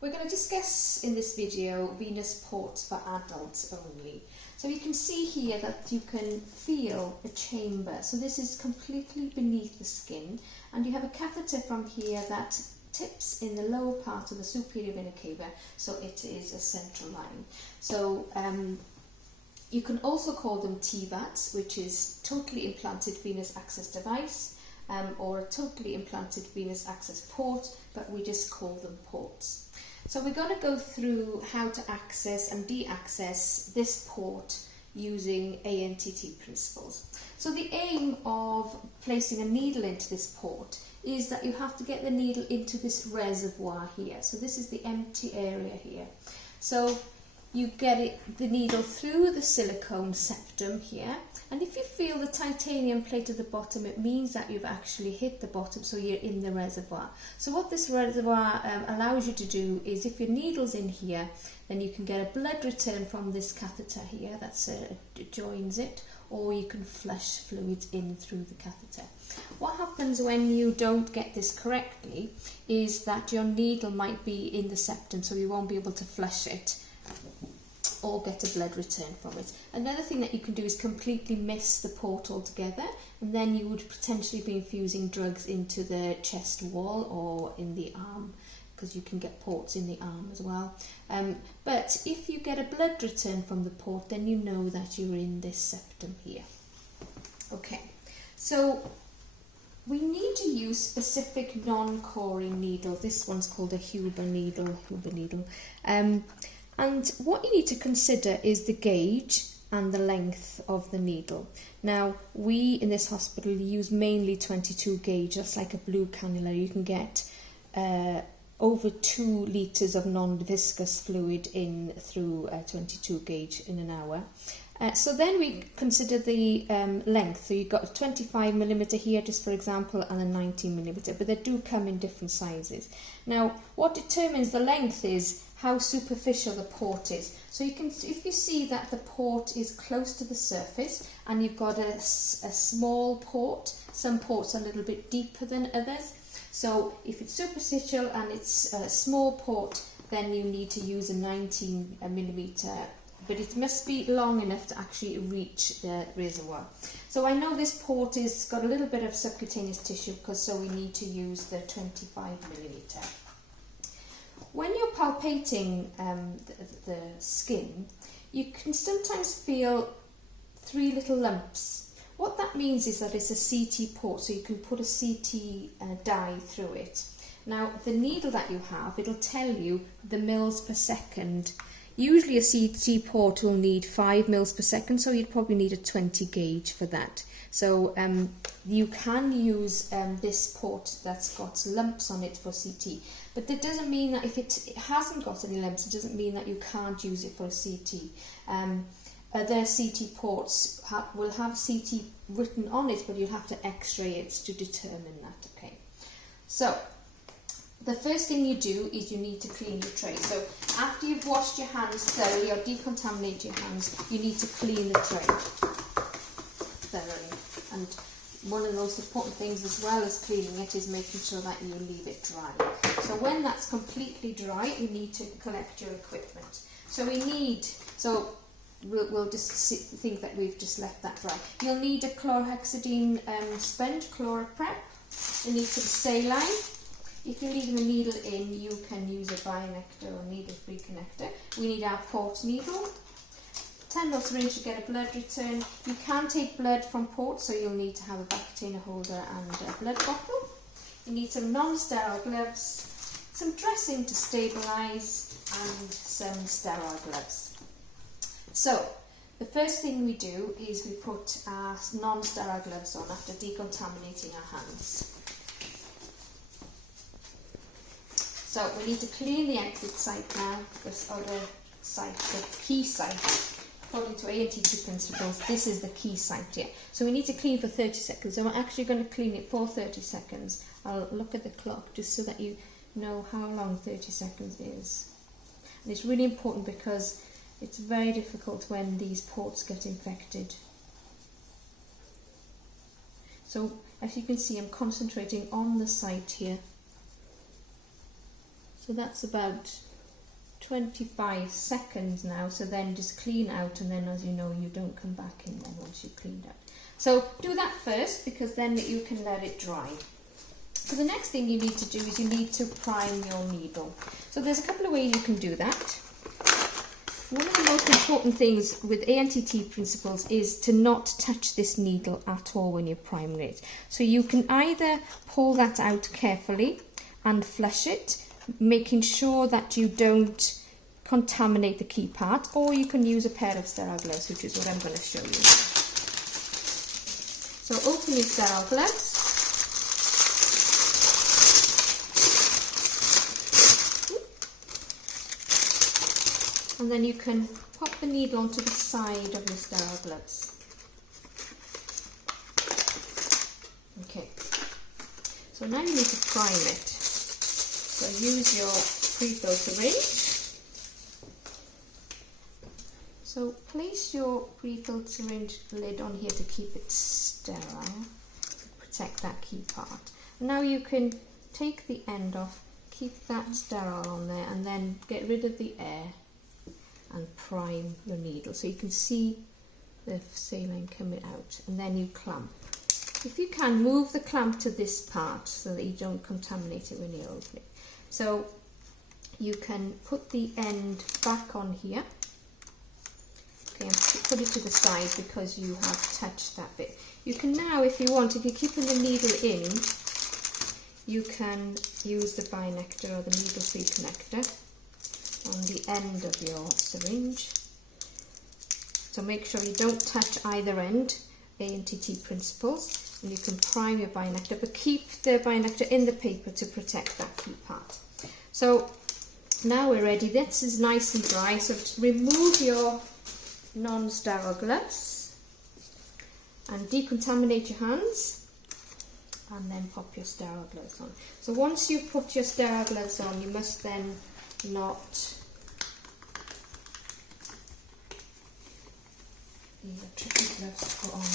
We're going to discuss in this video venous ports for adults only. So you can see here that you can feel a chamber. So this is completely beneath the skin, and you have a catheter from here that tips in the lower part of the superior vena cava, so it is a central line. So you can also call them TVADs, which is totally implanted venous access device, or a totally implanted venous access port, but we just call them ports. So we're going to go through how to access and de-access this port using ANTT principles. So the aim of placing a needle into this port is that you have to get the needle into this reservoir here. So this is the empty area here. So you get the needle through the silicone septum here, and if you feel the titanium plate at the bottom, it means that you've actually hit the bottom, so you're in the reservoir. So what this reservoir allows you to do is, if your needle's in here, then you can get a blood return from this catheter here that joins it, or you can flush fluids in through the catheter. What happens when you don't get this correctly is that your needle might be in the septum, so you won't be able to flush it or get a blood return from it. Another thing that you can do is completely miss the port altogether, and then you would potentially be infusing drugs into the chest wall or in the arm, because you can get ports in the arm as well. But if you get a blood return from the port, then you know that you're in this septum here. Okay, so we need to use specific non-coring needles. This one's called a Huber needle. And what you need to consider is the gauge and the length of the needle. Now, we in this hospital use mainly 22 gauge. That's like a blue cannula. You can get over 2 litres of non-viscous fluid in through 22 gauge in an hour. So then we consider the length. So you've got a 25 millimetre here, just for example, and a 19 millimetre, but they do come in different sizes. Now, what determines the length is how superficial the port is. So you can, if you see that the port is close to the surface and you've got a small port, some ports are a little bit deeper than others. So if it's superficial and it's a small port, then you need to use a 19 millimetre, but it must be long enough to actually reach the reservoir. So I know this port is got a little bit of subcutaneous tissue, so we need to use the 25 millimetre. When you're palpating the skin, you can sometimes feel 3 little lumps. What that means is that it's a CT port, so you can put a CT dye through it. Now, the needle that you have, it'll tell you the mils per second. Usually a CT port will need 5 mils per second, so you'd probably need a 20 gauge for that. So you can use this port that's got lumps on it for CT. But that doesn't mean that if it hasn't got any lumps, it doesn't mean that you can't use it for a CT. Other CT ports will have CT written on it, but you'll have to x-ray it to determine that. Okay. So the first thing you do is you need to clean your tray. So after you've washed your hands thoroughly or decontaminated your hands, you need to clean the tray thoroughly. And one of the most important things, as well as cleaning it, is making sure that you leave it dry. So when that's completely dry, you need to collect your equipment. So we'll just think that we've just left that dry. You'll need a chlorhexidine sponge, Chloroprep. You need some saline. If you're leaving a needle in, you can use a bionectar or needle-free connector. We need our port needle. 10 ml syringe to get a blood return. You can take blood from ports, so you'll need to have a Vacutainer holder and a blood bottle. You need some non-sterile gloves, some dressing to stabilise, and some sterile gloves. So the first thing we do is we put our non-sterile gloves on after decontaminating our hands. So we need to clean the exit site now, this other site, the key site. According to ANTT principles, this is the key site here. So we need to clean for 30 seconds. So I'm actually going to clean it for 30 seconds. I'll look at the clock just so that you know how long 30 seconds is. And it's really important because it's very difficult when these ports get infected. So as you can see, I'm concentrating on the site here. So that's about 25 seconds now, so then just clean out, and then, as you know, you don't come back in then once you've cleaned out. So do that first, because then you can let it dry. So the next thing you need to do is you need to prime your needle. So there's a couple of ways you can do that. One of the most important things with ANTT principles is to not touch this needle at all when you're priming it. So you can either pull that out carefully and flush it, making sure that you don't contaminate the key part, or you can use a pair of sterile gloves, which is what I'm going to show you. So open your sterile gloves. And then you can pop the needle onto the side of your sterile gloves. Okay, so now you need to prime it. So use your pre-filled syringe. So place your pre-filled syringe lid on here to keep it sterile, to protect that key part. Now you can take the end off, keep that sterile on there, and then get rid of the air and prime your needle so you can see the saline coming out, and then you clamp. If you can, move the clamp to this part so that you don't contaminate it when you open it. So you can put the end back on here. Okay, and put it to the side because you have touched that bit. You can now, if you want, if you're keeping the needle in, you can use the binector or the needle-free connector on the end of your syringe. So make sure you don't touch either end, ANTT principles, and you can prime your binector, but keep the binector in the paper to protect that key part. So now we're ready. This is nicely dry, so remove your non-sterile gloves and decontaminate your hands, and then pop your sterile gloves on. So once you've put your sterile gloves on, you must then not, these are tricky gloves to put on.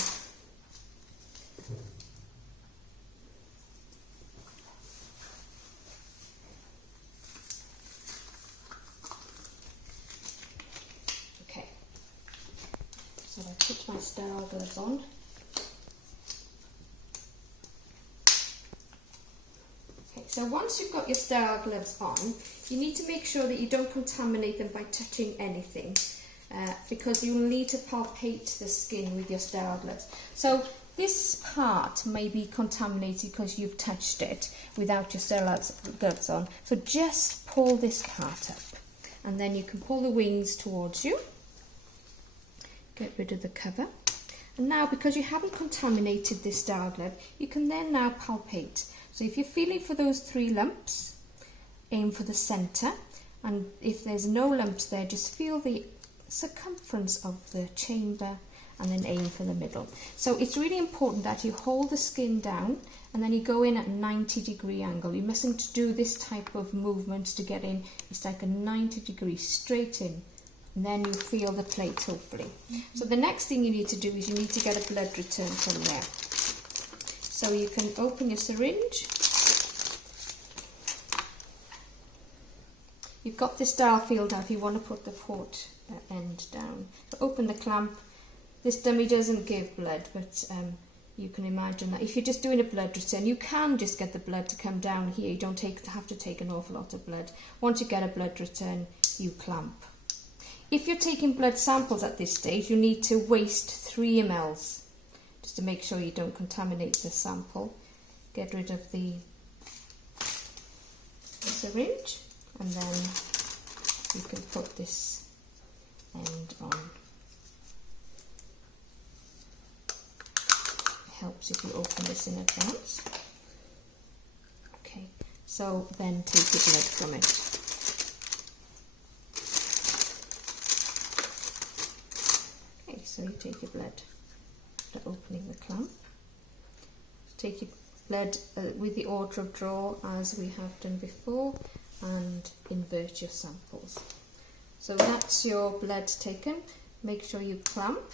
Okay, so I put my sterile gloves on. So once you've got your sterile gloves on, you need to make sure that you don't contaminate them by touching anything, because you'll need to palpate the skin with your sterile gloves. So this part may be contaminated because you've touched it without your sterile gloves on. So just pull this part up, and then you can pull the wings towards you. Get rid of the cover. And now, because you haven't contaminated this sterile glove, you can then now palpate. So if you're feeling for those 3 lumps, aim for the centre, and if there's no lumps there, just feel the circumference of the chamber and then aim for the middle. So it's really important that you hold the skin down and then you go in at a 90-degree angle. You mustn't do this type of movement to get in. It's like a 90 degrees straight in, and then you feel the plate hopefully. So the next thing you need to do is you need to get a blood return from there. So you can open your syringe. You've got this dial field out if you want to put the port end down. So open the clamp. This dummy doesn't give blood, but you can imagine that if you're just doing a blood return, you can just get the blood to come down here. You don't have to take an awful lot of blood. Once you get a blood return, you clamp. If you're taking blood samples at this stage, you need to waste 3 ml. Just to make sure you don't contaminate the sample. Get rid of the syringe, and then you can put this end on. It helps if you open this in advance. Okay, so then take the blood from it. Okay, so you take your blood. Opening the clamp. Take your blood with the order of draw as we have done before, and invert your samples. So that's your blood taken. Make sure you clamp,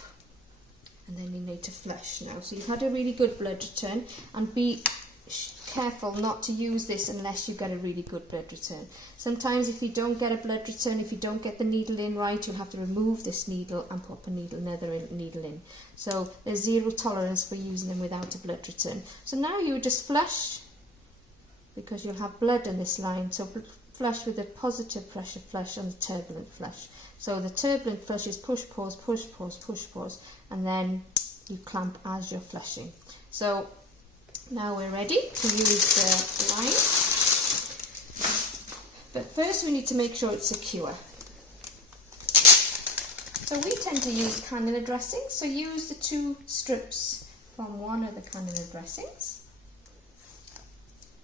and then you need to flush now. So you've had a really good blood return, and be careful not to use this unless you get a really good blood return. Sometimes if you don't get a blood return, if you don't get the needle in right, you'll have to remove this needle and pop another needle in. So there's zero tolerance for using them without a blood return. So now you just flush, because you'll have blood in this line, so flush with a positive pressure flush and the turbulent flush. So the turbulent flush is push, pause, push, pause, push, pause, and then you clamp as you're flushing. So now we're ready to use the line. But first we need to make sure it's secure. So we tend to use cannula dressings, so use the 2 strips from one of the cannula dressings,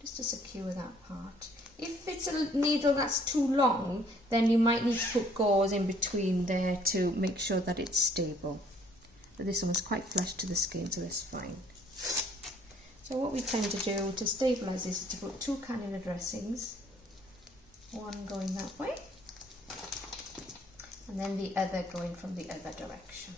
just to secure that part. If it's a needle that's too long, then you might need to put gauze in between there to make sure that it's stable. But this one's quite flush to the skin, so that's fine. So what we tend to do to stabilise this is to put 2 cannula dressings, one going that way, and then the other going from the other direction.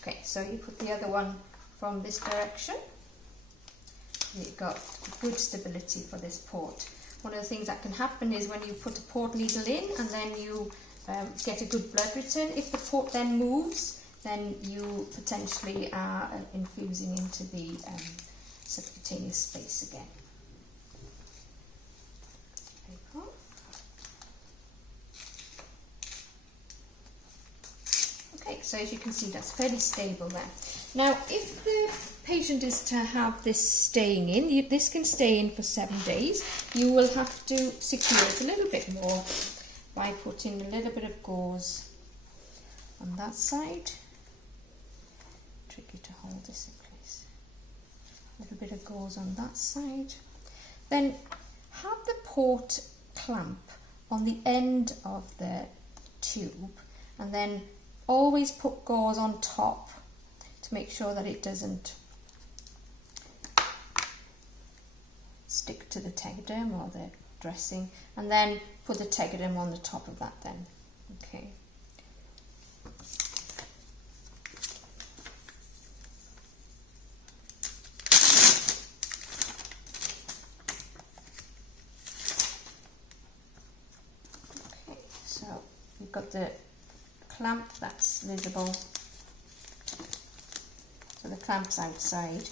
Okay, so you put the other one from this direction. You've got good stability for this port. One of the things that can happen is when you put a port needle in and then you get a good blood return, if the port then moves, then you potentially are infusing into the subcutaneous space again. Okay, so as you can see, that's fairly stable there. Now, if the patient is to have this staying in, this can stay in for 7 days. You will have to secure it a little bit more by putting a little bit of gauze on that side. Tricky to hold this in place. A little bit of gauze on that side. Then have the port clamp on the end of the tube, and then always put gauze on top to make sure that it doesn't stick to the tegaderm or the dressing, and then put the tegaderm on the top of that then. Okay. Okay, so we've got the clamp that's visible, so the clamp's outside,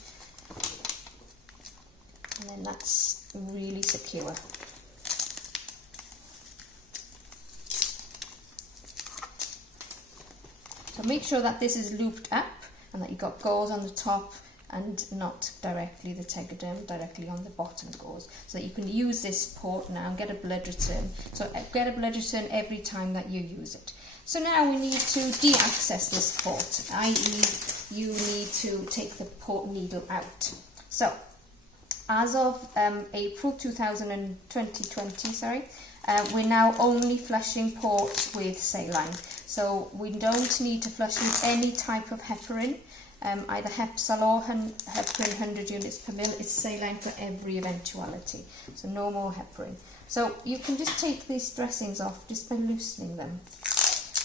and then that's really secure. So make sure that this is looped up and that you've got gauze on the top and not directly the tegaderm, directly on the bottom gauze, so that you can use this port now and get a blood return. So get a blood return every time that you use it. So now we need to de-access this port, i.e. you need to take the port needle out. So as of April 2020, we're now only flushing port with saline. So we don't need to flush with any type of heparin, either Hepsal or heparin 100 units per mil. It's saline for every eventuality, so no more heparin. So you can just take these dressings off just by loosening them.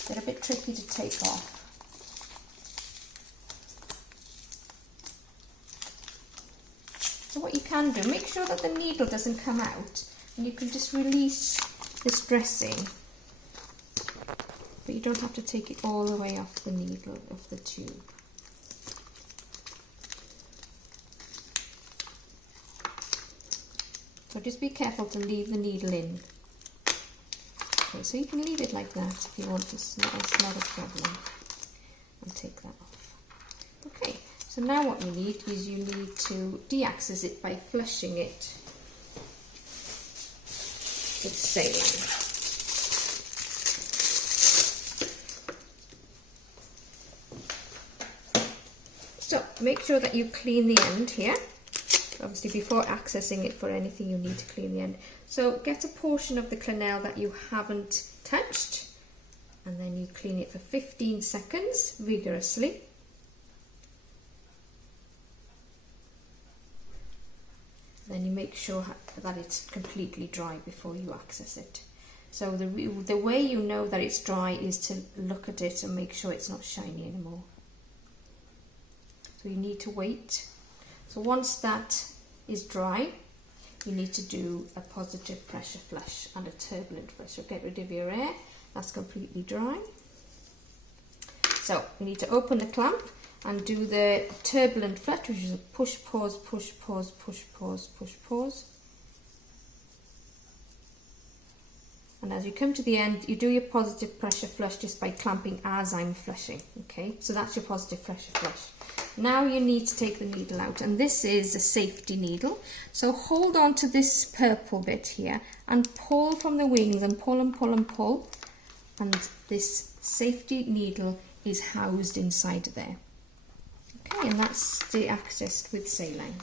They're a bit tricky to take off. So what you can do, make sure that the needle doesn't come out, and you can just release this dressing, but you don't have to take it all the way off the needle of the tube. So just be careful to leave the needle in. Okay, so you can leave it like that if you want to, it's not a problem. I'll take that off. Okay, so now what you need is you need to de-access it by flushing it with saline. So make sure that you clean the end here. Obviously before accessing it for anything you need to clean the end. So get a portion of the clinell that you haven't touched and then you clean it for 15 seconds vigorously. Then you make sure that it's completely dry before you access it. So the way you know that it's dry is to look at it and make sure it's not shiny anymore. So you need to wait. So once that is dry, you need to do a positive pressure flush and a turbulent flush. So get rid of your air. That's completely dry. So you need to open the clamp and do the turbulent flush, which is a push, pause, push, pause, push, pause, push, pause. And as you come to the end, you do your positive pressure flush just by clamping as I'm flushing. Okay, so that's your positive pressure flush. Now you need to take the needle out, and this is a safety needle. So hold on to this purple bit here and pull from the wings, and pull and pull and pull. And this safety needle is housed inside there. Okay, and that's de-accessed with saline.